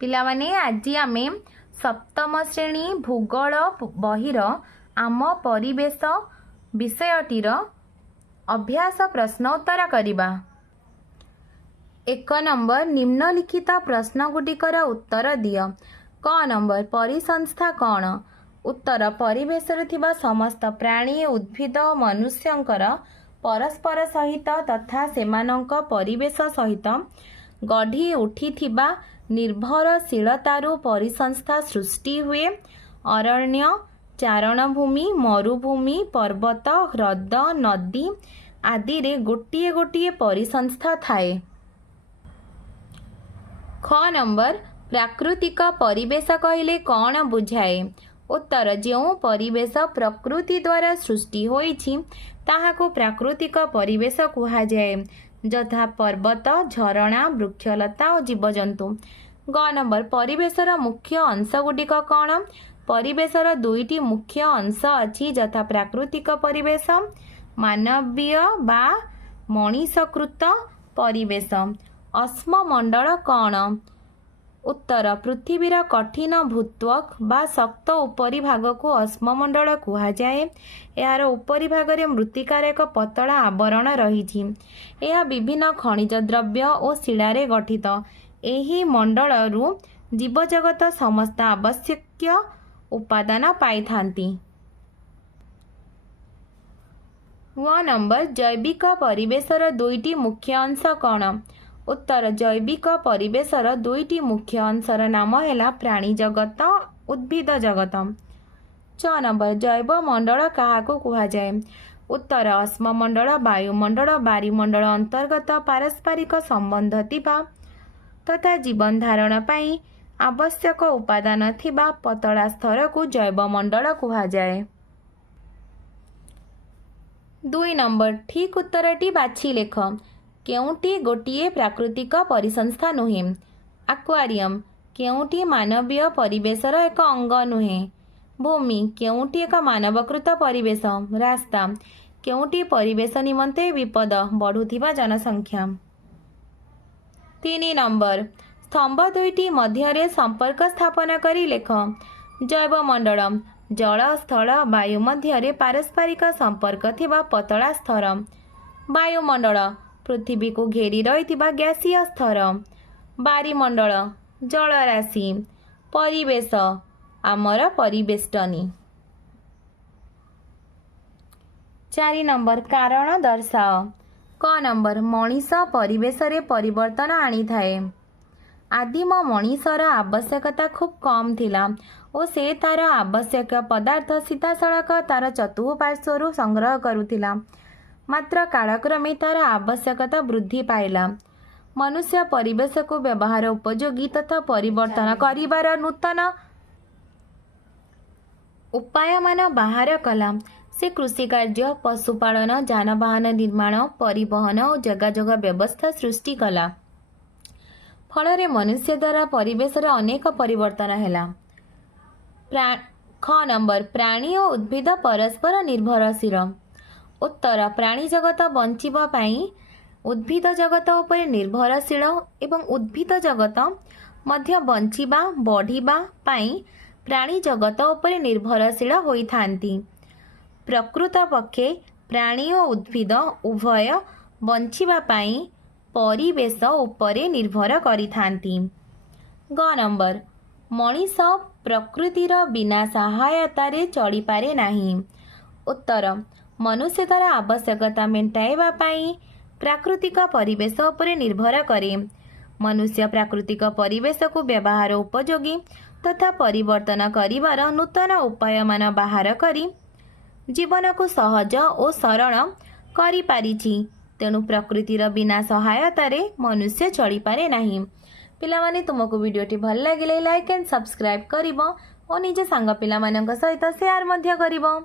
पिलामाने आज आमे सप्तम श्रेणी भूगोल बहिर आम परिवेश विषयटीर अभ्यास प्रश्न उत्तर करिबा। 1 नंबर निम्नलिखित प्रश्नगुड़िकर उत्तर दिय। क नंबर परिसंस्था कौन? उत्तर परिवेश थिबा समस्त प्राणी उद्भिद मनुष्यंकर परस्पर सहित तथा सेमानंक परिवेश सहित गढ़ी उठिथिबा निर्भरशीलतारु परिसंस्था सृष्टि हुए। अरण्य, चारणभूमि, मरुभूमि, पर्वत, ह्रद, नदी आदि रे गोटिए गोटिए परिसंस्था थाए। ख नंबर प्राकृतिक परिवेश कहले कौन बुझाए? उत्तर जो परिवेश प्रकृति द्वारा सृष्टि होइछि ताहाको प्राकृतिक परिवेश कुहा जाए, यथा पर्वत, झरणा, वृक्षलता और जीवजंतु। ग नंबर परिवेशर मुख्य अंश गुड़िक कौन? परिवेशर दुईटी मुख्य अंश अछि, यथा प्राकृतिक परिवेश, मानवीय बा मनीषकृत परिवेश। अश्ममंडल कौन? उत्तर पृथ्वीर कठिन भूत्वक बा शक्त उपरी भाग को अश्ममंडल कुहा जाए। यार उपरी भाग रे मृत्तिकार एक पतला आवरण रही। यह विभिन्न खनिज द्रव्य और शिलारे गठित। एही मंडल रु जीवजगत समस्त आवश्यक उपादान पाई थांती। व नंबर जैविक परिवेशर दुईटी मुख्य अंश कौन? उत्तर जैविक परिवेशर दुईटी मुख्य अंशर नाम है प्राणी जगत, उद्भिद जगत। च नंबर जैव मंडल काहाको कुहा जाए? उत्तर अश्ममंडल वायुमंडल बायुमंडल अंतर्गत पारस्परिक संबंध थिबा तथा जीवन धारण पाई आवश्यक उपादान थिबा पतला स्तर को जैव मंडल कुहा जाए। 2 नंबर ठीक उत्तरटी बाछि लेख। केउटी गोटिए प्राकृतिक परिसंस्था नुहे? एक्वारियम। केउटी मानवीय परिवेशर एक अंग नुहे? भूमि। केउटी एक मानवकृत परिवेश? रास्ता। केउटी परिवेश निमंते विपद बढ़ुथिबा जनसंख्या? 3 नंबर स्तंभ दुईटी मध्य संपर्क स्थापन करी लेख। जैवमंडल जल स्थल वायु मध्य पारस्परिक संपर्क थिबा पतला स्तर। वायुमंडल पृथ्वी को घेरी रही गैसीय स्तर। बारीमंडल जलराशि। परिवेश आमर परिवेष्टनी। 4 नंबर कारण दर्शाओ। क नंबर मनीष परिवेश रे परिवर्तन आनी थाए। आदिम मनीषर आवश्यकता खूब कम थिला और से तार आवश्यक पदार्थ सीधासलख तार चतुःपार्श्वरु संग्रह करुथिला। मात्र कालक्रमे तार आवश्यकता वृद्धि पाइला। मनुष्य परिवेश को व्यवहार उपयोगी तथा परिवर्तन करिवार नूतन उपाय मान बाहर कला। से कृषि कार्य, पशुपालन, जानवाहन निर्माण, परिवहन और जगह जगह व्यवस्था सृष्टि कला। फल मनुष्य द्वारा परिवेश अनेक परिवर्तन है। ख नंबर प्राणी और उद्भिद परस्पर निर्भरशील। उत्तर प्राणी जगत बंचिबा पाई उद्भिद जगत उपर निर्भरशील एवं उद्भिद जगत मध्य बंचिबा बढ़िबा पाई प्राणी जगत उपर निर्भरशील होई थांती। प्रकृत पक्षे प्राणी और उद्भिद उभय बंचिबा पाई परिवेश उपरे निर्भर करि थांती। ग नंबर मनीष प्रकृतिर बिना सहायतारे चली पारे नाही। उत्तर मनुष्य द्वारा आवश्यकता मेंटाइबा पाई प्राकृतिक परिवेश उपरे निर्भर करे। मनुष्य प्राकृतिक परिवेश को व्यवहार उपयोगी तथा परिवर्तन करिवार नूतन उपाय मान बाहर करी जीवन को सहज और सरल करि पारिछि। तेणु प्रकृतिर बिना सहायतारे मनुष्य चली पारे नाही। पिलामाने तुमको वीडियोटी भल लागिले लाइक एंड सब्सक्राइब करिवो और निज सांग पिलामानंक सहित शेयर मध्य करिवो।